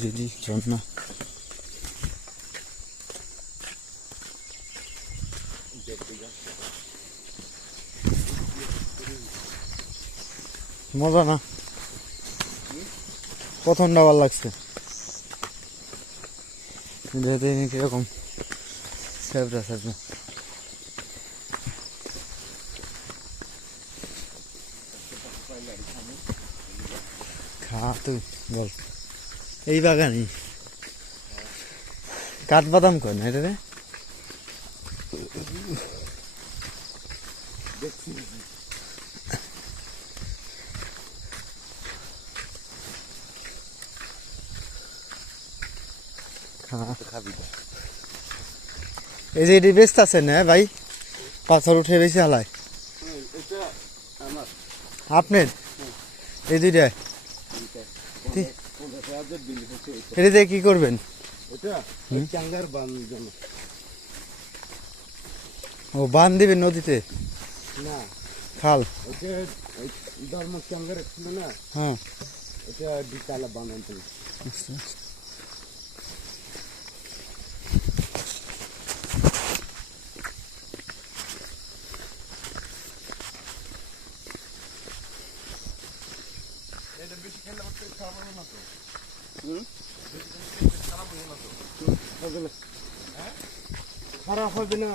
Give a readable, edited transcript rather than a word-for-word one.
দিদি ঝর্ণা। মজা না, প্রথমটা ভালো লাগছে, যেতে কিরকম স্যাবরা স্যাবরা। খা তুই বল, এই বাগানই কাঠবাদাম কর না এটা রে। এই যে এটি ব্যস্ত আছে না ভাই, পাথর উঠে বেশি হালায় আপনার এই দুইটা, এটা দিয়ে কি করবেন? ও বান দিবেন নদীতে না খাল? হ্যাঁ এটা বিকালে বানাতে খারাপ হবে না।